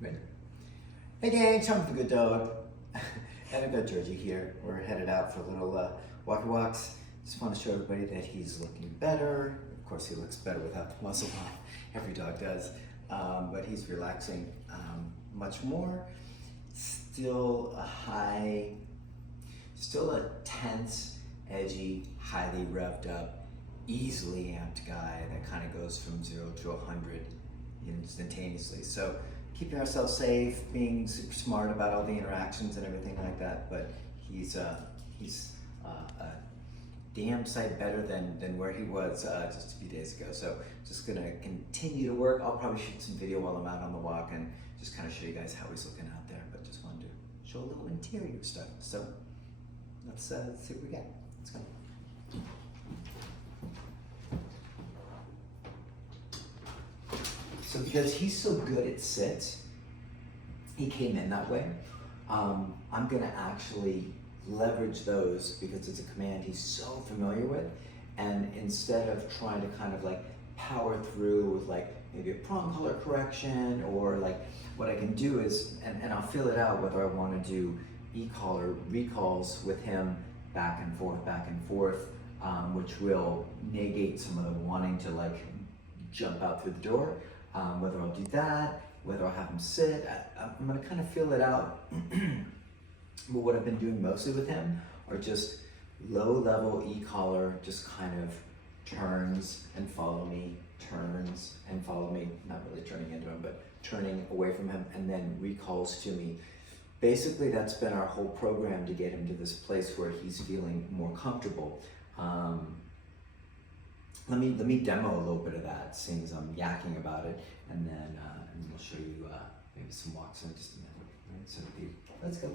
Ready? Hey gang, Tom the Good Dog. And I've got Georgie here. We're headed out for a little walkie walks. Just want to show everybody that he's looking better. Of course, he looks better without the muzzle on. Every dog does. But he's relaxing much more. Still a tense, edgy, highly revved up, easily amped guy that kind of goes from 0 to 100 instantaneously. So keeping ourselves safe, being super smart about all the interactions and everything like that. But he's a damn sight better than where he was just a few days ago. So just gonna continue to work. I'll probably shoot some video while I'm out on the walk and just kind of show you guys how he's looking out there. But just wanted to show a little interior stuff. So let's see what we get. Let's go. So because he's so good at sits, he came in that way. I'm gonna actually leverage those because it's a command he's so familiar with. And instead of trying to kind of like power through with like maybe a prong color correction or like what I can do is, and I'll feel it out whether I wanna do e-collar recalls with him back and forth, which will negate some of the wanting to like jump out through the door. Whether I'll do that, whether I'll have him sit, I'm gonna kind of feel it out. But what I've been doing mostly with him are just low level e-collar, just kind of turns and follow me, turns and follow me, not really turning into him, but turning away from him and then recalls to me. Basically, that's been our whole program to get him to this place where he's feeling more comfortable. Let me demo a little bit of that, seeing as I'm yakking about it, and then we'll show you maybe some walks in just a minute. Right? So let's go.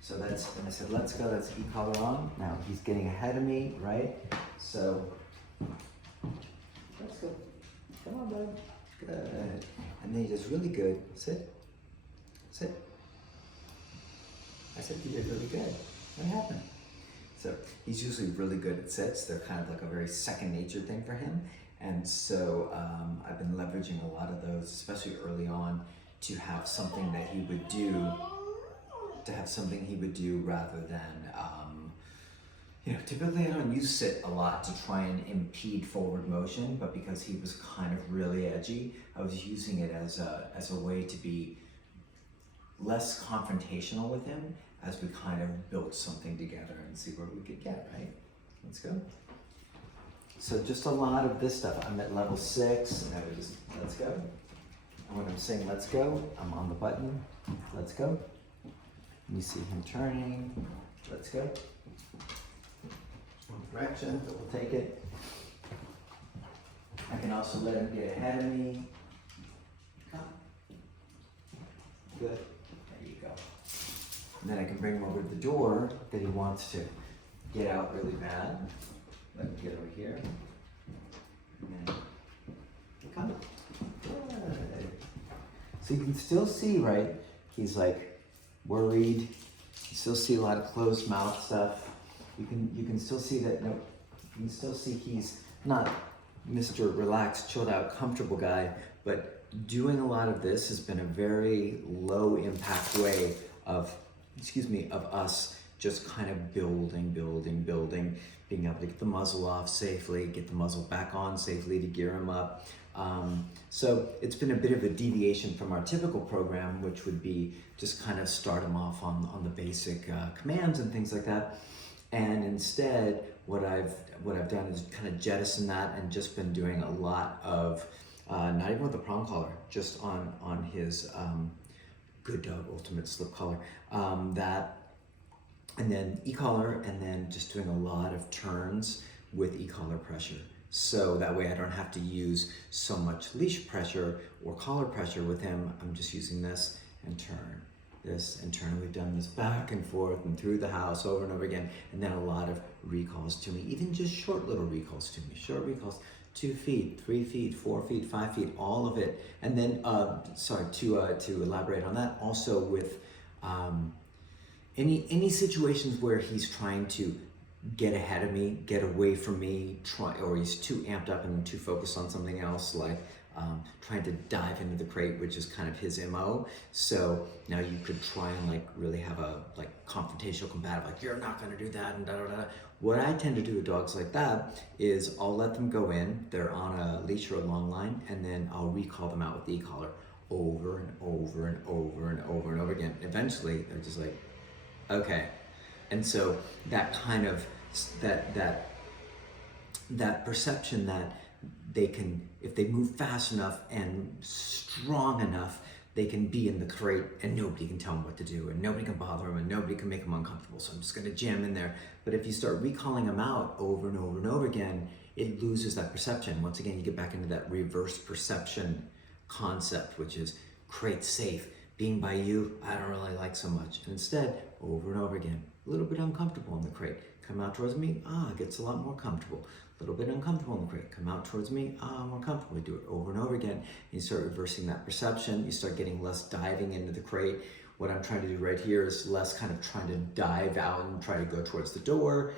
So that's, and I said let's go, that's e-collar on. Now he's getting ahead of me, right? So let's go. Come on, bud. Good. And then he does really good. Sit. Sit. I said you did really good. What happened? So he's usually really good at sits. They're kind of like a very second nature thing for him. And so I've been leveraging a lot of those, especially early on, to have something that he would do, rather than, typically I don't use sit a lot to try and impede forward motion, but because he was kind of really edgy, I was using it as a way to be less confrontational with him as we kind of built something together and see where we could get, right? Let's go. So just a lot of this stuff. I'm at level 6, and I would just, let's go. And when I'm saying let's go, I'm on the button, let's go. You see him turning, let's go. One direction, but we'll take it. I can also let him get ahead of me. Come. Good. And then I can bring him over to the door that he wants to get out really bad. Let him get over here. And then come. Good. So you can still see, right? He's like worried. You still see a lot of closed mouth stuff. You can still see that. No, you can still see he's not Mr. Relaxed, chilled out, comfortable guy. But doing a lot of this has been a very low impact way of us just kind of building, being able to get the muzzle off safely, get the muzzle back on safely to gear him up. So it's been a bit of a deviation from our typical program, which would be just kind of start him off on the basic commands and things like that. And instead, what I've done is kind of jettison that and just been doing a lot of, not even with the prong collar, just on his Good Dog Ultimate Slip Collar, and then e-collar, and then just doing a lot of turns with e-collar pressure. So that way I don't have to use so much leash pressure or collar pressure with him. I'm just using this and turn, this and turn. We've done this back and forth and through the house over and over again, and then a lot of recalls to me, even just short little recalls to me, short recalls. 2 feet, 3 feet, 4 feet, 5 feet, all of it. And then, to elaborate on that, also with any situations where he's trying to get ahead of me, get away from me, or he's too amped up and too focused on something else, like trying to dive into the crate, which is kind of his MO. So now you could try and like really have a like confrontational combative, like you're not gonna do that and da da da. What I tend to do with dogs like that is I'll let them go in, they're on a leash or a long line, and then I'll recall them out with the e-collar over and over and over and over and over again. Eventually they're just like, okay. And so that kind of, that perception that they can, if they move fast enough and strong enough, they can be in the crate and nobody can tell them what to do and nobody can bother them and nobody can make them uncomfortable. So I'm just gonna jam in there. But if you start recalling them out over and over and over again, it loses that perception. Once again, you get back into that reverse perception concept, which is crate safe. Being by you, I don't really like so much. And instead, over and over again, a little bit uncomfortable in the crate. Come out towards me, it gets a lot more comfortable. A little bit uncomfortable in the crate. Come out towards me, more comfortable. We do it over and over again. You start reversing that perception. You start getting less diving into the crate. What I'm trying to do right here is less kind of trying to dive out and try to go towards the door.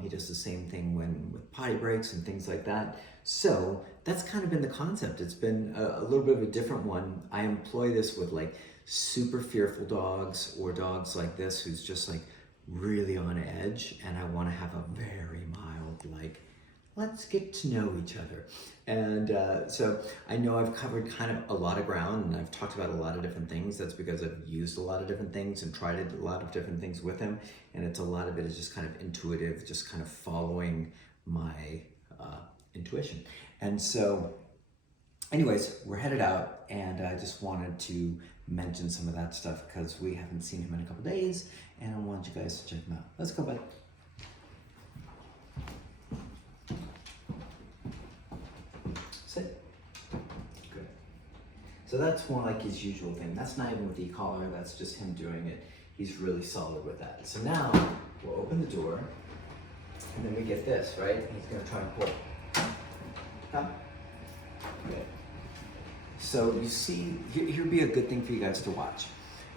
He does the same thing with potty breaks and things like that. So that's kind of been the concept. It's been a little bit of a different one. I employ this with like super fearful dogs or dogs like this who's just like really on edge, and I want to have a very mild like, let's get to know each other. And so I know I've covered kind of a lot of ground and I've talked about a lot of different things. That's because I've used a lot of different things and tried a lot of different things with him. And it's a lot of it is just kind of intuitive, just kind of following my intuition. And so anyways, we're headed out and I just wanted to mention some of that stuff because we haven't seen him in a couple days and I want you guys to check him out. Let's go, bud. Sit. Good. So that's more like his usual thing. That's not even with the e-collar, that's just him doing it. He's really solid with that. So now we'll open the door and then we get this, right? He's gonna try and pull. Come. Good. So you see, here'd be a good thing for you guys to watch.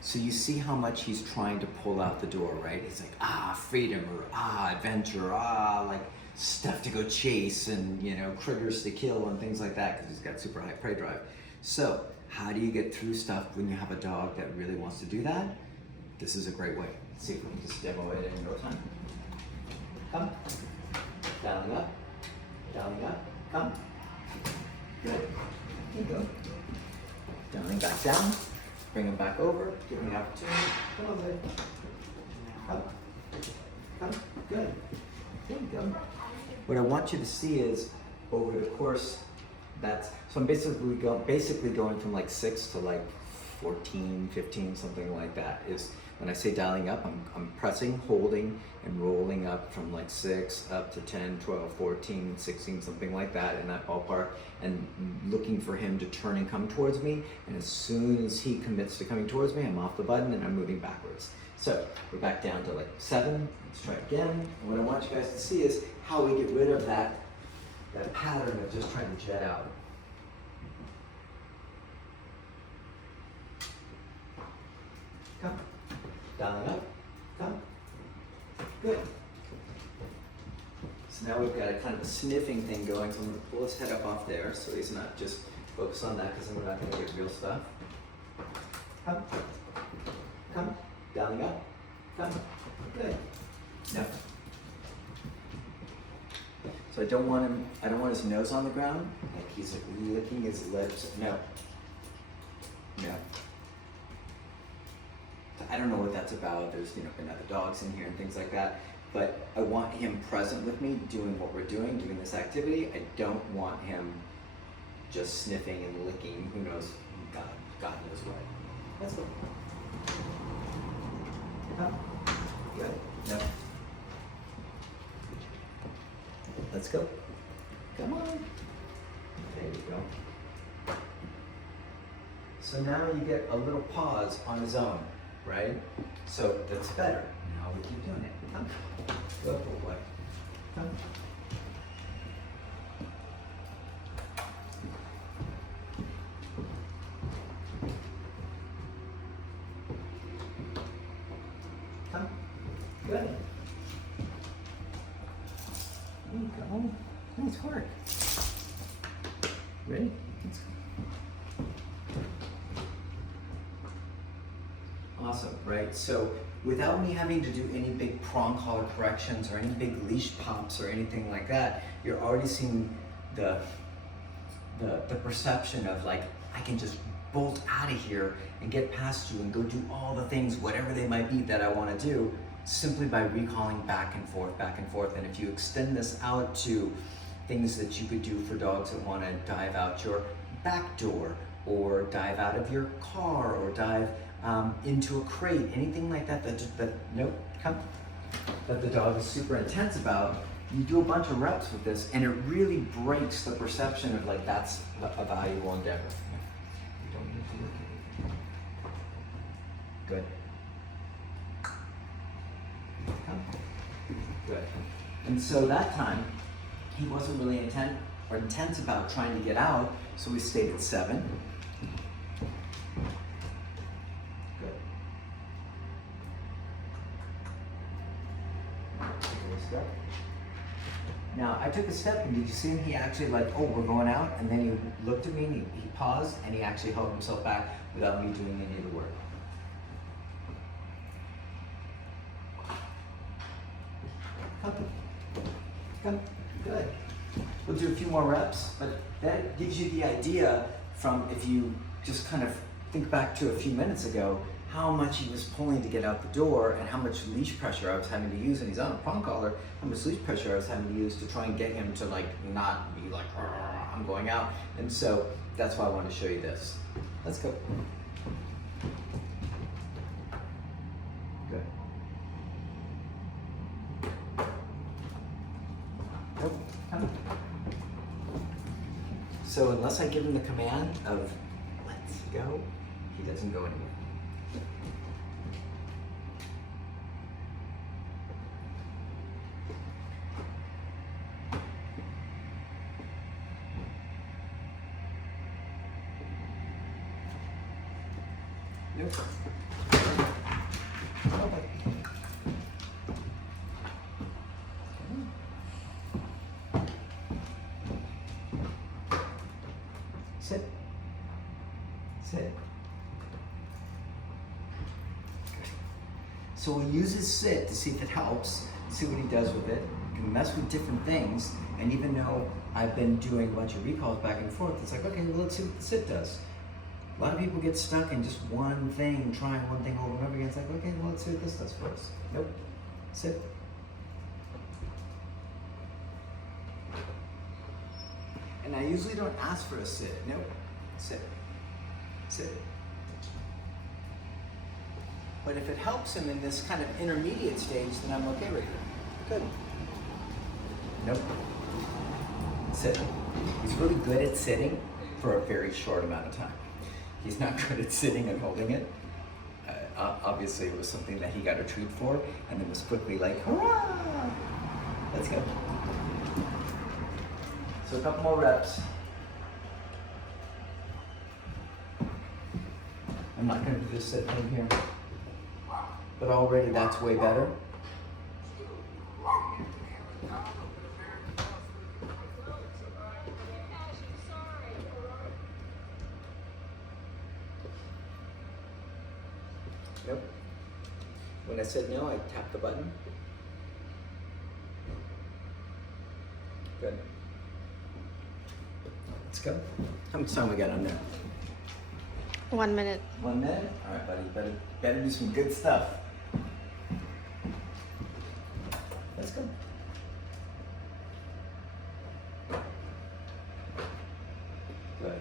So you see how much he's trying to pull out the door, right? He's like, freedom, or adventure, like stuff to go chase and, you know, critters to kill and things like that because he's got super high prey drive. So how do you get through stuff when you have a dog that really wants to do that? This is a great way. Let's see if we can just demo it in no time. Come. Dialing up. Dialing up. Come. Good. There you go. Dialing back down. Bring him back over. Give him the opportunity. Come on, baby. Come. Come. Good. There you go. What I want you to see is over the course, so I'm basically going from like 6 to like 14, 15, something like that. Is when I say dialing up, I'm pressing, holding, and rolling up from like 6 up to 10, 12, 14, 16, something like that in that ballpark, and looking for him to turn and come towards me. And as soon as he commits to coming towards me, I'm off the button and I'm moving backwards. So we're back down to like 7. Let's try it again. And what I want you guys to see is how we get rid of that pattern of just trying to jet out. Come. Dialing up. Come. Good. So now we've got a kind of a sniffing thing going, so I'm going to pull his head up off there so he's not just focused on that because then we're not going to get real stuff. Come. Come. Dialing up. Come. Good. No. So I don't want his nose on the ground, like he's like licking his lips. No. No. I don't know what that's about. There's been other dogs in here and things like that. But I want him present with me, doing what we're doing this activity. I don't want him just sniffing and licking. Who knows? God knows what. Let's go. Come. Good. No. Let's go. Come on. There you go. So now you get a little pause on his own, right? So that's better. Now we keep doing it. Come. Go, boy. Come. Come. Good. There you go. Nice work. Ready? Let's go. Awesome, right? So without me having to do any big prong collar corrections or any big leash pops or anything like that, you're already seeing the perception of like, I can just bolt out of here and get past you and go do all the things, whatever they might be that I want to do, simply by recalling back and forth, back and forth. And if you extend this out to things that you could do for dogs that want to dive out your back door, or dive out of your car, or dive into a crate, anything like that, nope, come, that the dog is super intense about, you do a bunch of reps with this and it really breaks the perception of like, that's a valuable endeavor. You don't need to look at it. Good. Come. Good. And so that time, he wasn't really intense about trying to get out, so we stayed at 7. Good. Take a step. Now, I took a step, and did you see him? He actually like, oh, we're going out, and then he looked at me, and he paused, and he actually held himself back without me doing any of the work. Come. Good. We'll do a few more reps, but that gives you the idea from, if you just kind of think back to a few minutes ago, how much he was pulling to get out the door and how much leash pressure I was having to use, and he's on a prong collar, how much leash pressure I was having to use to try and get him to like not be like, I'm going out. And so that's why I want to show you this. Let's go. Good. Nope. Come. So unless I give him the command of let's go, he doesn't go anywhere. Nope. Sit. Sit. So we'll use his sit to see if it helps, see what he does with it. You can mess with different things, and even though I've been doing a bunch of recalls back and forth, it's like, okay, well, let's see what the sit does. A lot of people get stuck in just one thing, trying one thing over and over again. It's like, okay, well, let's see what this does for us. Nope. Sit. And I usually don't ask for a sit. Nope. Sit. Sit. But if it helps him in this kind of intermediate stage, then I'm okay right here. Good. Nope. Sit. He's really good at sitting for a very short amount of time. He's not good at sitting and holding it. Obviously, it was something that he got a treat for, and it was quickly like, hurrah! Let's go. So a couple more reps. I'm not going to do this sit thing here, but already that's way better. Nope. When I said no, I tapped the button. Good. Let's go. How much time we got on there? 1 minute. 1 minute? All right, buddy. Better do some good stuff. Let's go. Good.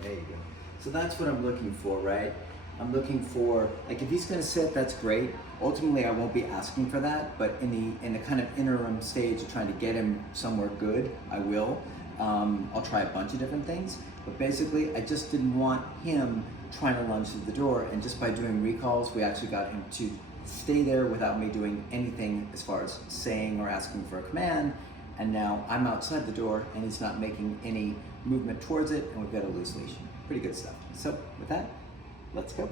There you go. So that's what I'm looking for, right? I'm looking for, like, if he's gonna sit, that's great. Ultimately, I won't be asking for that, but in the kind of interim stage of trying to get him somewhere good, I will. I'll try a bunch of different things, but basically, I just didn't want him trying to lunge through the door, and just by doing recalls, we actually got him to stay there without me doing anything as far as saying or asking for a command, and now I'm outside the door, and he's not making any movement towards it, and we've got a loose leash. Pretty good stuff. So, with that, let's go.